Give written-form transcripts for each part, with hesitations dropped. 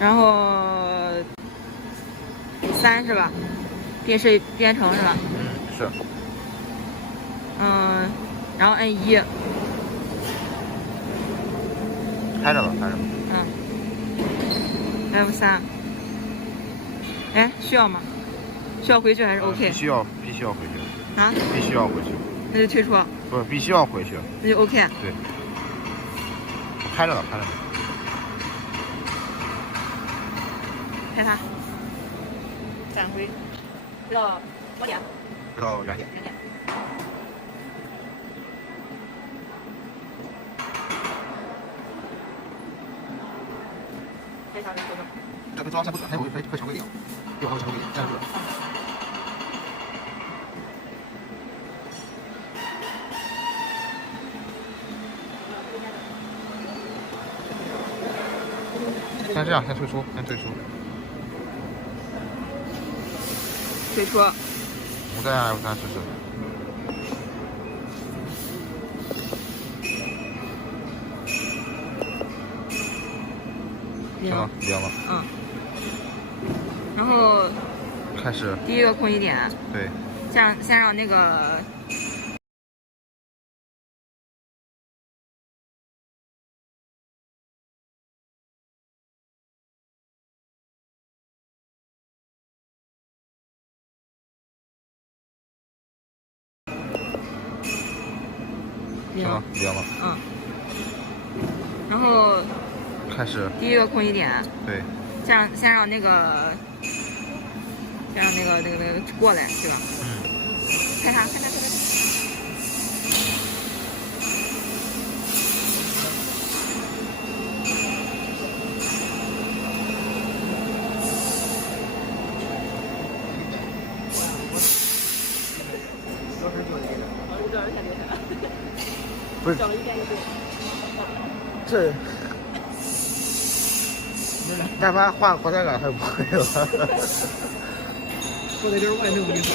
然后3是吧？编程是吧？是。然后摁1。开着了，开着了。F3。哎，需要吗？需要回去还是 OK？必须要回去。啊？必须要回去。那就退出。不，必须要回去。那就 OK。对。开着了，开着了。开它。返回到多点？到原点。这个装先不准，它会成规定，一会儿会成规定，暂时不准。先这样，先退出。退出。我再按 F3试试。领了。然后开始。第一个空隙点。对。先让那个。领了。然后开始。第一个空隙点。对。先让那个过来，对吧？开它。不是。这。但凡换火柴杆还不会了。说的就是我也没有意思。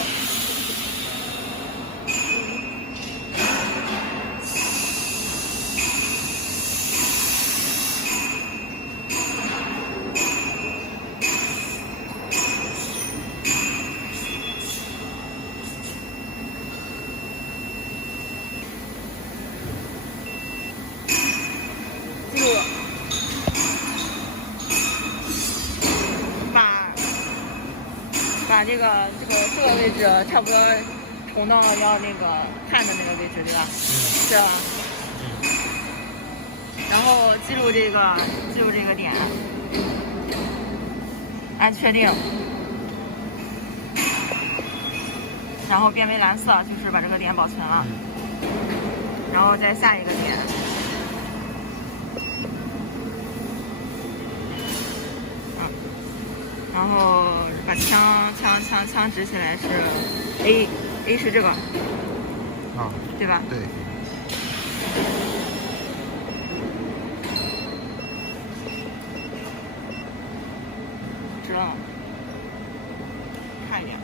把这个位置差不多冲到要那个看的那个位置，对吧？是吧？然后记录这个点，按确定，然后变为蓝色，就是把这个点保存了。然后再下一个点。然后把枪指起来是 A 是这个，对吧？对。指了吗？看一眼。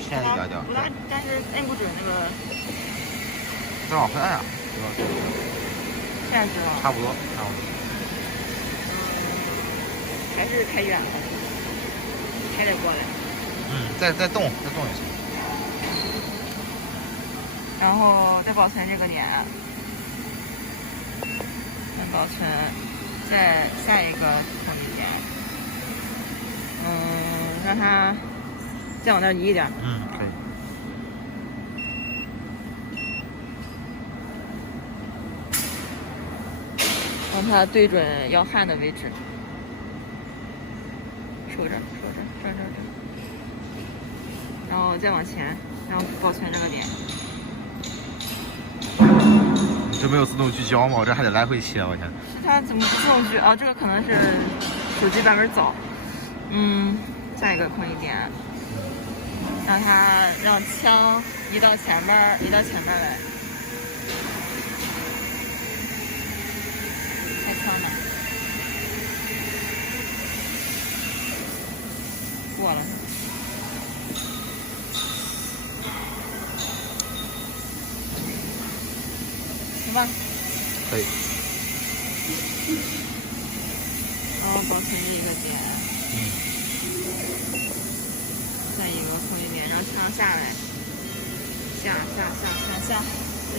现在一点。但是摁不准那个。再往回按啊。现在指了。差不多。还是开远了，还得过来。再动也行。然后再保存这个点，再保存，再下一个空隙点。让它再往那移一点。可以。让它对准要焊的位置。守着，这，然后再往前，然后保存这个点。这没有自动聚焦吗？我这还得来回切，我天。它怎么不自动聚啊？这个可能是手机版本早。下一个空隙点，让枪移到前面来。开枪呢？过了。行吧。可以。然后保存这点，再一个空一点，然后枪下来，下，对。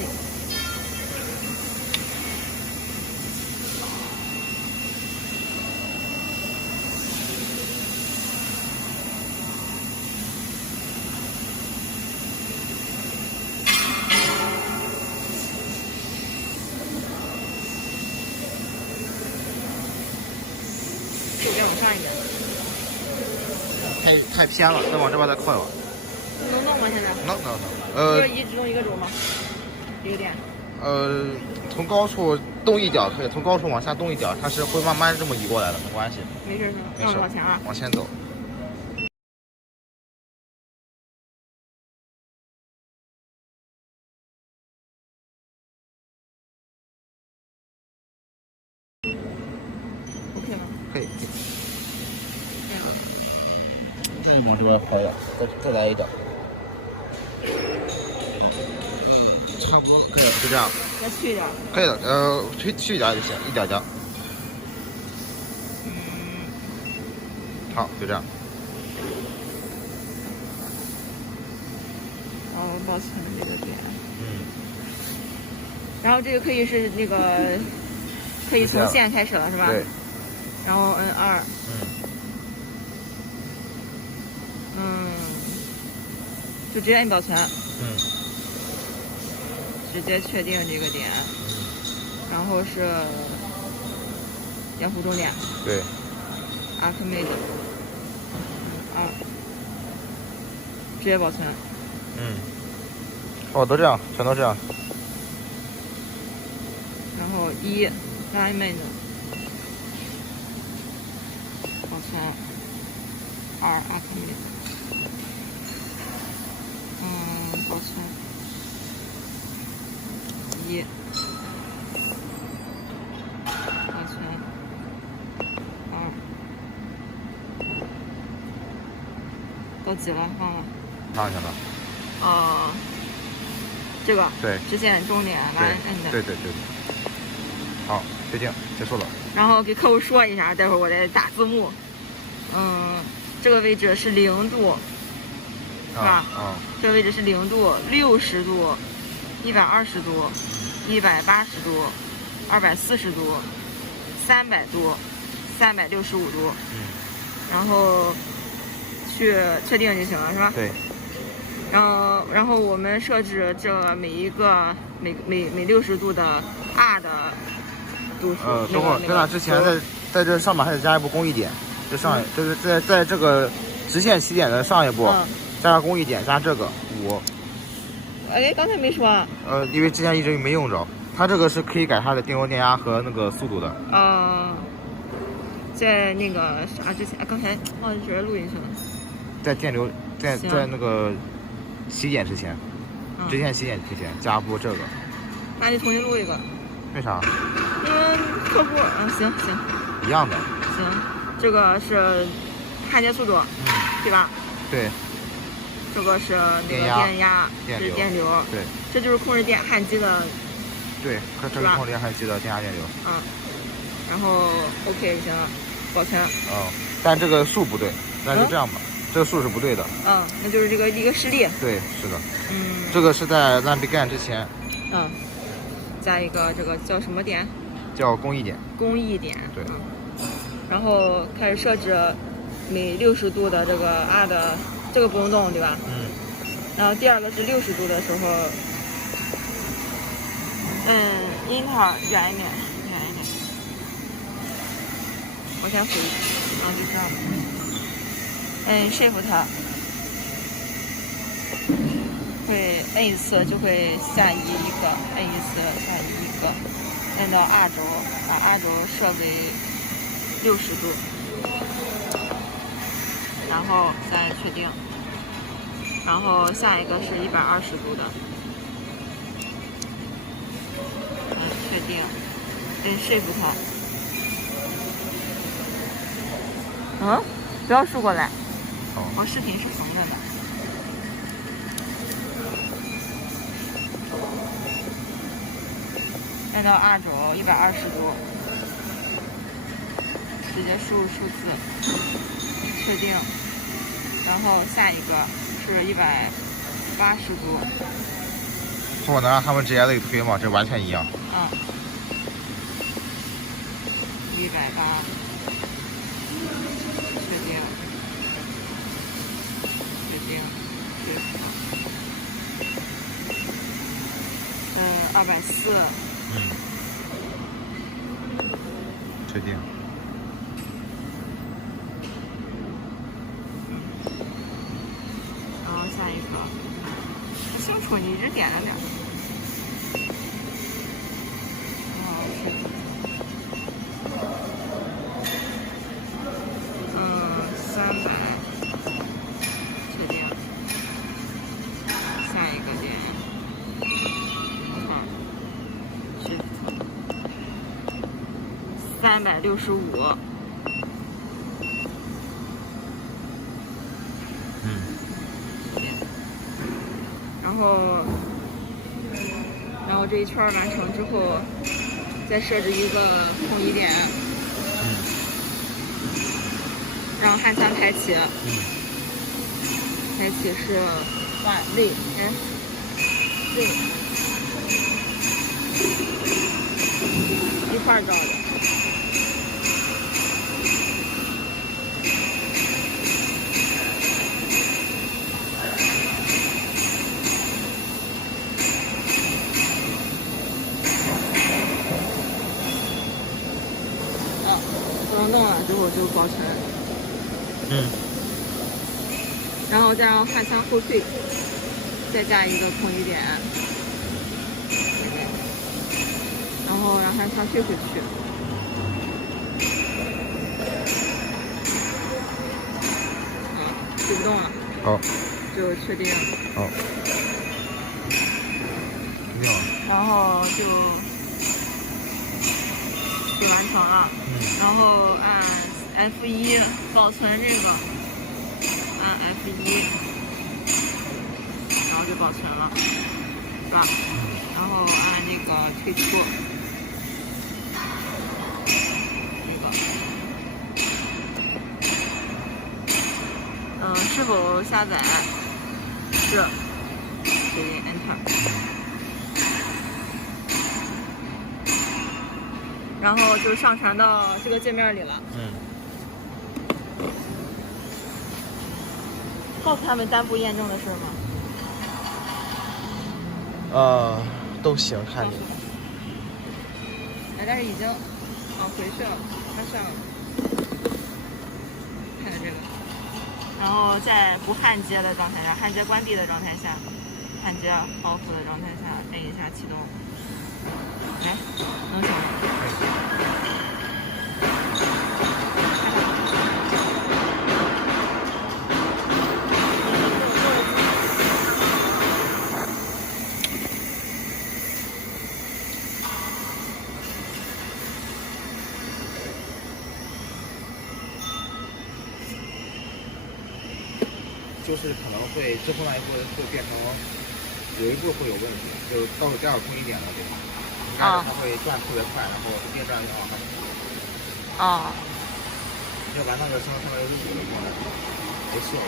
再往上一点。太偏了，再往这边再靠一靠。能弄吗？现在？能。只弄一个轴吗？一个点。从高处动一脚可以，从高处往下动一脚，它是会慢慢这么移过来的，没关系。没事，那我往前了。往前走。OK 吗？可以。这样。再往这边靠一点，再来一脚。差不多可以了，就这样。再去一点。可以的，去一点就行，一点。好，就这样。保存这个点。然后这个可以是那个，可以从线开始了是吧？对。然后摁2。就直接按保存。直接确定这个点。然后是盐湖终点。对。Archimede。直接保存。都这样，全都这样。然后1 Archimede。保存。2 Archimede。保存。1。保存。2。都几了？忘了。哪去了？这个。对。直线终点完摁的。对。好，确定，结束了。然后给客户说一下，待会儿我再打字幕。这个位置是0度。是吧？这个位置是0度、60度、120度、180度、240度、300度、365度。然后去确定就行了，是吧？对。然后我们设置这每一个每60度的 R 的度数。等会儿在那之前，在这上面还得加一步工艺点，就是在这个直线起点的上一步。加上工艺点，加这个5。刚才没说。因为之前一直没用着，它这个是可以改它的电油、电压和那个速度的。在那个啥之前，刚才忘记录进去了。在电流，在那个起点之前，直线起点之前加步这个。那你重新录一个。为啥？客户，行。一样的。行，这个是焊接速度，对吧？对。这个是那个电压，这是电流。对。这就是控制焊机的。对，这是控制焊机的电压、电流。然后 OK 就行了，保存。但这个数不对，那就这样吧。这个数是不对的。那就是这个一个示例。对，是的。这个是在Line Begin之前。加一个这个叫什么点？叫工艺点。工艺点。对。然后开始设置每60度的这个 R 的。这个不用动，对吧？然后第二个是60度的时候，音套远一点。我先回，然后就这样。Shift 会摁一次就会下移一个，摁一次下移一个，摁到 R 轴，把 R 轴设为60度。然后再确定，然后下一个是120度的，确定，Shift，不要竖过来，视频是横着的，按到 R 轴120度，直接输入数字，确定，然后下一个是180度。我能让他们直接类推吗？这完全一样。嗯。180，确定，确定，240。确定。然后下一个，不清楚，你一直点了点。300，确定。下一个点，365。然后这一圈完成之后，再设置一个空移点，让汉3开启，开启是累，一块照的。弄了之后就保存，然后再让汉3后退，再加一个空移点，然后让汉3退回去，推不动了，好，就确定，好，然后就完成了。然后按 F1 保存这个，按 F1，然后就保存了，是吧？然后按那个退出，是否下载？是，确定 Enter。然后就上传到这个界面里了。告诉他们单步验证的事吗？都行，看你。但是已经回去了，那算了。看看这个，然后在不焊接的状态下，焊接关闭的状态下，焊接off的状态下，摁一下启动。哎，能行吗？就是可能会之后那一步会变成有一步会有问题，就是到了第2个空移点的地方，它会转特别快，然后越转越往上。要不然那个上面有5个光的，没效果。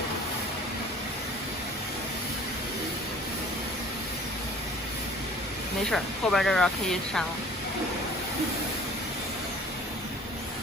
没事，后边这个可以删了。